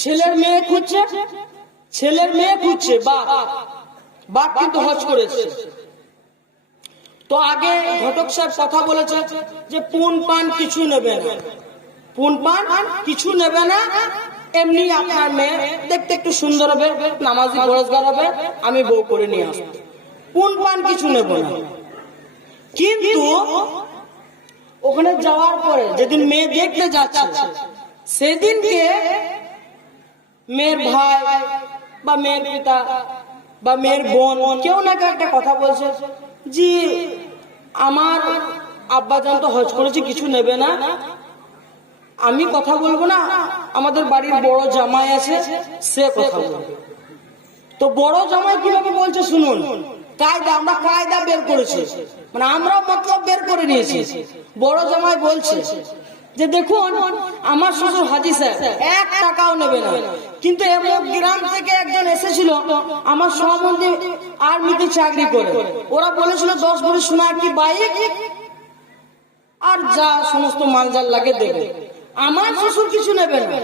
ছেলের মেয়ে খুঁজছে? ছেলের মেয়ে খুঁজছে বাপ বাপ কিন্তু হজ করেছে। তো আগে ঘটক সাহেব কথা বলেছে যে পুন পান কিছু নেবে না। পুন পান কিছু নেবে না, এমনি আপনার মেয়ে দেখতে একটু সুন্দর হবে, নামাজি পরস্কার হবে, আমি বউ করে নিয়ে আসব। পুন পান কিছু নেব না। কিন্তু ওখানে যাওয়ার পরে যেদিন মেয়ে দেখতে যাচ্ছে, সেদিনকে মেয়ের ভাই বা মেয়ের পিতা বা মেয়ের বোন, কেউ না কেউ একটা কথা বলছে, জি, আমার আব্বাজান তো হজ করেছে, কিছু নেবে না। আমি কথা বলব না, আমাদের বাড়ির বড় জামাই আছে, সে কথা বলবে। তো বড় জামাই কীভাবে বলছে, শুনুন, কায়দা, আমরা কায়দা বের করেছি মানে আমরা মতলব বের করে নিয়েছি। বড় জামাই বলছে যে দেখুন, আমার শ্বশুর হাজি স্যার, এক টাকাও নেবে না। কিন্তু গ্রাম থেকে একজন এসেছিল, আমার সম্বন্ধে আর্মিতে চাকরি করে। ওরা বলেছিল, দশ ভরি সোনা কি বাইক? আর যা সমস্ত মালজাল লাগে দেবে। আমার শ্বশুর কিছু নেবে না।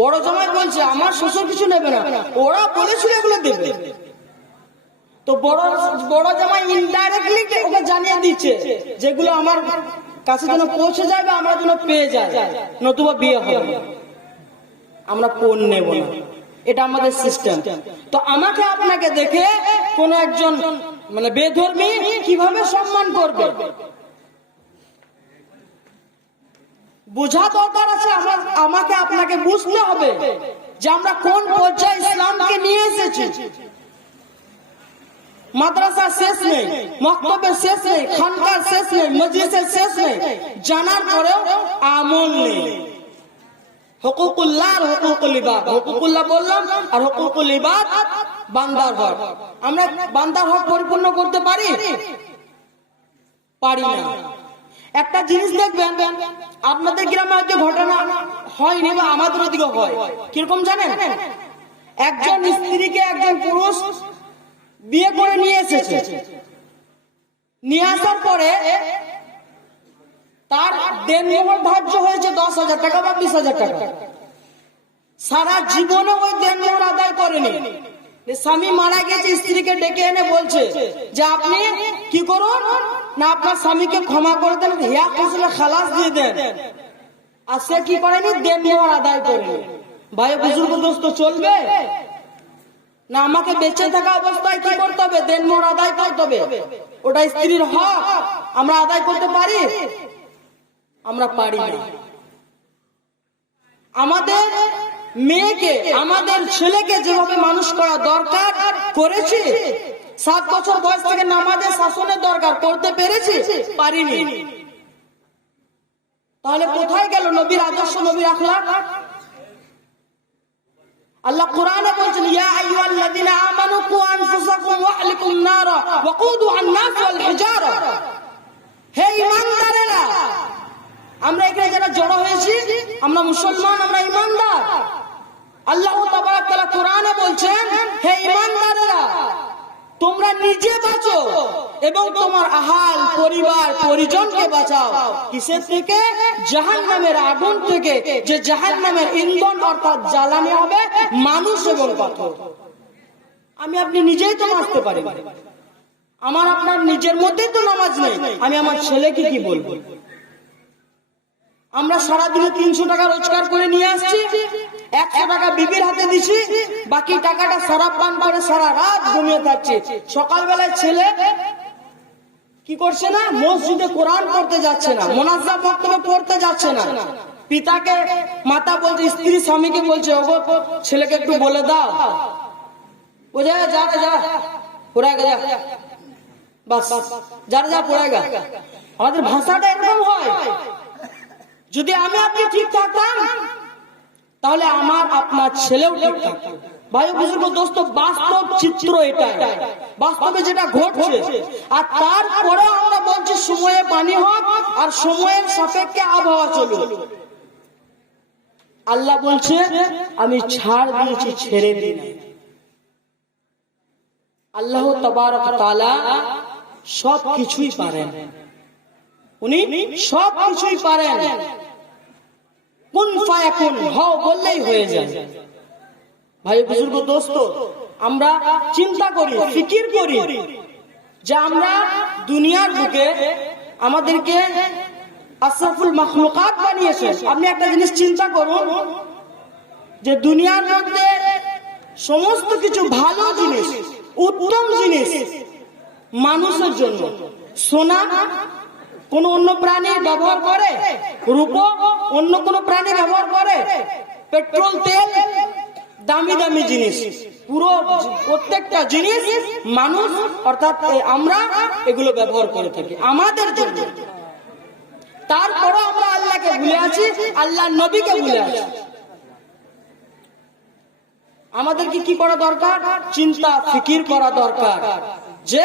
বড় জামাই বলছে, আমার শ্বশুর কিছু নেবে না। ওরা বলেছিল, এগুলো দেবে। তো বড় বড় জামাই ইনডাইরেক্টলি ওকে জানিয়ে দিচ্ছে, যেগুলো আমার কাছে যেন পৌঁছে যাবে আমরা যেন পেয়ে যাই, নতুবা বিয়ে হবে। আমরা পণ নেব না। এটা আমাদের সিস্টেম তো আমাকে আপনাকে দেখে কোন একজন মানে বেধর্মী কীভাবে সম্মান করবে? বোঝা দরকার আছে আমাকে আপনাকে বুঝতে হবে যে আমরা কোন পর্যায়ে ইসলামকে নিয়ে এসেছি। মাদ্রাসা শেষ নেই, মক্তবের শেষ নেই, খানকার শেষ নেই, মজলিসের শেষ নেই, জানার পরেও আমল নেই। হকুকুল্লাহ আর হকুকুল ইবাদ, হকুকুল্লাহ বললাম আর হকুকুল ইবাদ বান্দার হক। আমরা বান্দার হক পরিপূর্ণ করতে পারি? পারি না। একটা জিনিস দেখবেন, আপনাদের গ্রামে হয়তো ঘটনা হয়নি বা আমাদের ওদিকে হয়। কীরকম জানেন? একজন স্ত্রীকে একজন পুরুষ বিয়ে করে নিয়ে এসেছে। নিয়ে আসার পরে তার দেনমোহর ধার্য হয়েছে দশ হাজার টাকা বা বিশ হাজার টাকা। সারা জীবনে ওই দেনমোহর আদায় করেনি। স্বামী মারা গেছে, স্ত্রীকে ডেকে এনে বলছে যে আপনি কি করুন? না, আপনার স্বামীকে ক্ষমা করে দেন, হিয়া খুশলে খালাস দিয়ে দেন। আর সে কি করেনি? দেনমোহর আদায় করেনি। ভাই, বুজুর্গ দোস্ত, চলবে? না, আমাকে বেঁচে থাকা অবস্থায় কি করতে হবে? দেনমোহর আদায় করতে হবে। ওটা স্ত্রীর হক। আমরা আদায় করতে পারি? আমরা পারি না। আমাদের মেয়েকে, আমাদের ছেলেকে যেভাবে মানুষ করা দরকার, করেছি। সাত বছর বয়স থেকে নামাজের শাসনের দরকার, করতে পেরেছি, পারিনি। তাহলে কোথায় গেল নবীর আদর্শ, নবীর আখলাক? আল্লাহ কোরআনে বলছেন, ইয়া আইয়ুহাল্লাযীনা আমানু কু আনফুসাকুম ওয়া আহলিকুম নারা ওয়া কুদুহান নাস ওয়াল হিজারা। হে ঈমানদারেরা, আমরা এখানে যারা জড়ো হয়েছি, আমরা মুসলমান, আমরা ঈমানদার। আল্লাহ তাবারাক তাআলা কোরআনে বলছেন, হে ইমানদারেরা তোমরা নিজে বাঁচো এবং তোমার আহাল, পরিবার, পরিজনকে বাঁচাও। কিসের থেকে? জাহান্নামের আগুন থেকে, যে জাহান্নামের ইন্ধন অর্থাৎ জ্বালানি হবে মানুষ এবং পাথর। আমি আপনি নিজেই তো বাঁচতে পারি। আমার আপনার নিজের মধ্যেই তো নামাজ নেই। আমি আমার ছেলেকে কি বলব? আমরা সারাদিনে তিনশো টাকা রোজগার করে নিয়ে আসছি। একশো টাকা বিবির হাতে দিছি, বাকি টাকাটা সারা পান করে সারা রাত ঘুমিয়ে থাকছে। সকালবেলায় ছেলে কি করছে না? মসজিদে কোরআন পড়তে যাচ্ছে না মোনাজা বক্তব্য পড়তে যাচ্ছে না। পিতাকে, মাতা বলছে, স্ত্রী স্বামীকে বলছে, ওগো, ছেলেকে একটু বলে দাও। বোঝা যা যা পড়ে যা। বাস যারা যা পড়ে গা। আমাদের ভাষাটা এরকম হয়। যদি আমি আপনি ঠিক থাকতাম তাহলে আমার, আপনার ছেলেও আল্লাহ বলছে, আমি ছাড় দিয়েছি, ছেড়ে দিই আল্লাহ তবারক তাআলা সব কিছুই পারেন। উনি সব কিছুই পারেন। কোন বললেই হয়ে যায়। ভাই দোস্ত, আমরা চিন্তা করি, ফিকির করি যে আমরা দুনিয়ার বুকে আমাদেরকে আশরাফুল মখলুকাত বানিয়েছে। আপনি একটা জিনিস চিন্তা করুন, যে দুনিয়ার মধ্যে সমস্ত কিছু ভালো জিনিস, উত্তম জিনিস মানুষের জন্য। সোনা কোন অন্য প্রাণী ব্যবহার করে রূপ অন্য কোন প্রাণী ব্যবহার করে, পেট্রোল, তেল, দামি দামি জিনিস। পুরো প্রত্যেকটা জিনিস মানুষ, অর্থাৎ আমরা, এগুলো ব্যবহার করে থাকি, আমাদের জন্য। তারপরও আমরা আল্লাহকে ভুলে আছি, আল্লাহ নবীকে ভুলে আছি। আমাদেরকে কি করা দরকার? চিন্তা, ফিকির করা দরকার। যে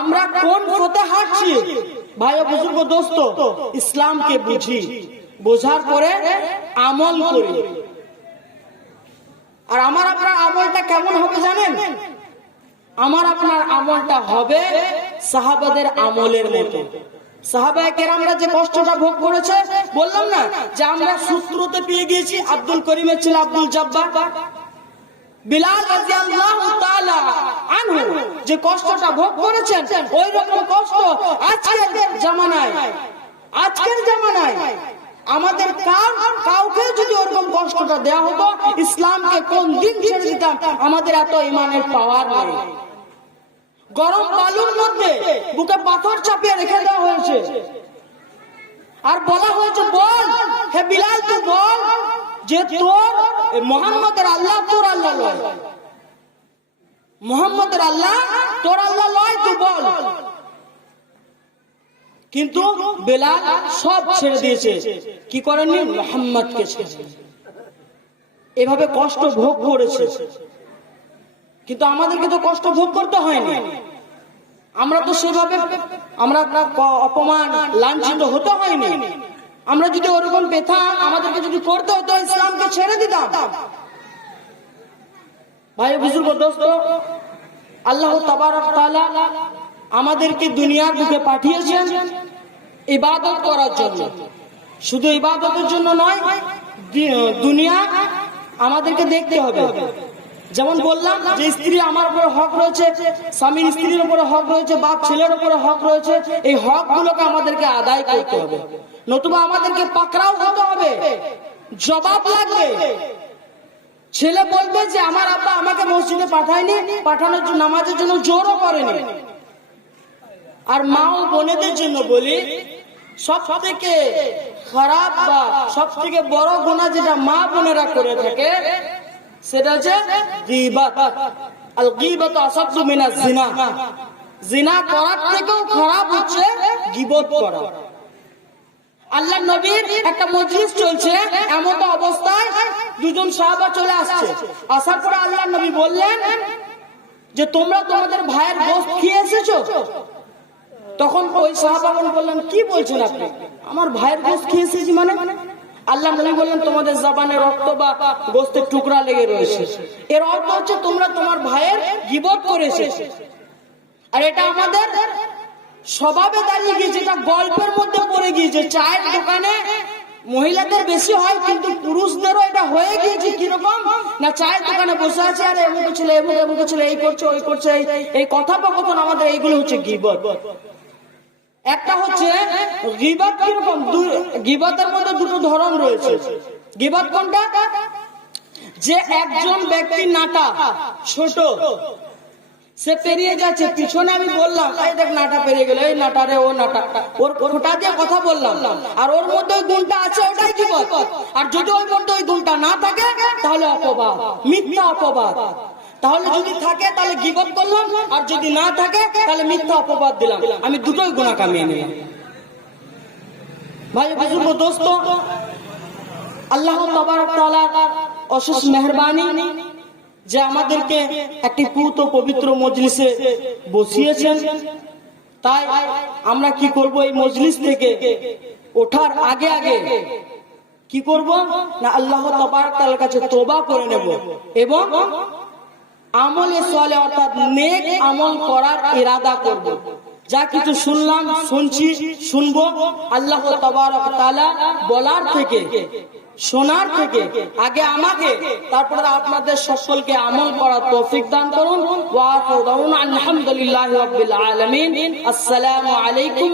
আমরা কোন পথে হাঁটছি ভাই ও বুজুর্গ, দোস্ত, ইসলামকে বুঝি। বোঝার পরে আমল করি। আর আমার আপনার আমলটা কেমন হবে জানেন? আমার আপনার আমলটা হবে সাহাবাদের আমলের মতো। সাহাবায় কেরামরা যে কষ্টটা ভোগ করেছে, বললাম না যে আমরা সূত্রতে পেয়ে গিয়েছি, আব্দুল করিমের ছিল আব্দুল জব্বার। বিলাল রাদিয়াল্লাহু তাআলা যে কষ্টটা ভোগ করেছেন ওই রকম কষ্ট আজকের জামানায়। আজকের জামানায় আমাদের কাউকে যদি ওরকম কষ্টটা দেওয়া হতো, ইসলামকে কোন দিন ছেড়ে দিতাম, আমাদের এত ইমানের পাওয়ার নেই। গরম বালুর মধ্যে বুকে পাথর চাপিয়ে রেখে দেওয়া হয়েছে। আর বলা হয়েছে, বল, হে বিলাল, তুই বল যে তোর মোহাম্মদের আল্লাহ তোর আল্লাহ মোহাম্মদের আল্লাহ তোর আল্লাহ লয় তুই বল। কিন্তু বেলাল সব ছেড়ে দিয়েছে। কি করেননি? মোহাম্মদকে ছেড়ে এভাবে কষ্ট ভোগ করেছে। কিন্তু আমাদেরকে তো কষ্ট ভোগ করতে হয়নি। আমরা তো সেভাবে আমরা অপমান লাঞ্ছিত হতে হয়নি। আমরা যদি ওরকম পেতাম, আমাদেরকে যদি করতে হতো, ইসলামকে ছেড়ে দিতাম। ভাই বুজুর্গ, দোস্ত, আল্লাহ তাবারক আমাদেরকে দুনিয়ার বুকে পাঠিয়েছেন ইবাদত করার জন্য। শুধু ইবাদতের জন্য নয়, দুনিয়া আমাদেরকে দেখতে হবে। যেমন বললাম যে স্ত্রী আমার উপরে হক রয়েছে, স্বামীর স্ত্রীর উপরে হক রয়েছে, বাপ ছেলের উপরে হক রয়েছে, এই হক গুলোকে আমাদেরকে আদায় করতে হবে। নতুবা আমাদেরকে পাকড়াও হতে হবে। জবাব লাগবে। ছেলে বলবে যে, আমার আব্বা আমাকে মসজিদে পাঠায়নি, পাঠানোর জন্য, নামাজের জন্য জোরও করেনি। আর মা ও বোনেদের জন্য বলি সব থেকে খারাপ বা সব থেকে বড় গুণা যেটা মা বোনেরা করে থাকে সেটা হচ্ছে গীবাত আল গীবাত আসাদু জিনা। জিনা করার থেকেও খারাপ হচ্ছে গীবত করা। আল্লাহ নবীর একটা মজলিস চলছে, এমন অবস্থায় দুজন সাহাবা চলে আসছে। আসার পরে আল্লাহ নবী বললেন যে, তোমরা তোমাদের ভাইয়ের গোস্ত খেয়ে এসেছ? তখন ওই সাহাবাগণ বললেন কি বলছেন আপনি? আমার ভাইয়ের গোস্ত খেয়ে এসেছি মানে মানে? আল্লাহ নবী বললেন, তোমাদের জবানে রক্ত বা গোস্তের টুকরা লেগে রয়েছে। এর অর্থ হচ্ছে তোমরা তোমার ভাইয়ের গিবত করেছে আর এটা আমাদের স্বভাবে দাঁড়িয়ে গিয়েছে, এটা গল্পের মধ্যে পড়ে গিয়েছে। চায়ের দোকানে মহিলাদের বেশি হয়, কিন্তু পুরুষদেরও এটা হয়ে গিয়েছে কীরকম? না, চায়ের দোকানে বসে আছে, আর, এমন ছিল এমুক এমুক ছিল, এই করছে, ওই করছে, এই- এই কথোপকথন আমাদের, এইগুলো হচ্ছে গিবত। একটা হচ্ছে গিবাত কীরকম? মধ্যে দুটো ধরন রয়েছে। গিবাত কোনটা? যে একজন ব্যক্তি নাটা, ছোট, সে পেরিয়ে যাচ্ছে। পিছনে আমি বললাম, এই দেখ নাটা পেরিয়ে গেল, এই নাটা রে, ও নাটা। ওর খোটা দিয়ে কথা বললাম। আর ওর মধ্যে ওই গুণটা আছে, ওটাই জীবত আর যদি ওর মধ্যে ওই গুণটা না থাকে, তাহলে অপবাদ, মিথ্যা অপবাদ। তাহলে যদি থাকে, তাহলে গিবত করলাম। আর যদি না থাকে, তাহলে মিথ্যা অপবাদ দিলাম। আমি দুটোই গুণা কামিয়ে নিলাম। ভাই বুজুর্গ, দোস্ত, আল্লাহ তাবারক অশেষ মেহরবানি যে আমাদেরকে একটি পুত পবিত্র মজলিসে বসিয়েছেন। তাই আমরা কি করব এই মজলিস থেকে? ওঠার আগে আগে কি করব? না, আল্লাহ তাআলার কাছে তোবা করে নেব। এবং আমলে সলে অর্থাৎ নেক আমল করার ইরাদা করব। যা কিছু শুনলাম, শুনছি, শুনব, আল্লাহ তাআলা বলার থেকে, শোনার থেকে, আগে আমাকে, তারপরে আপনাদের সকলকে আমল করার তৌফিক দান করুন। আলহামদুলিল্লাহি আসসালামু আলাইকুম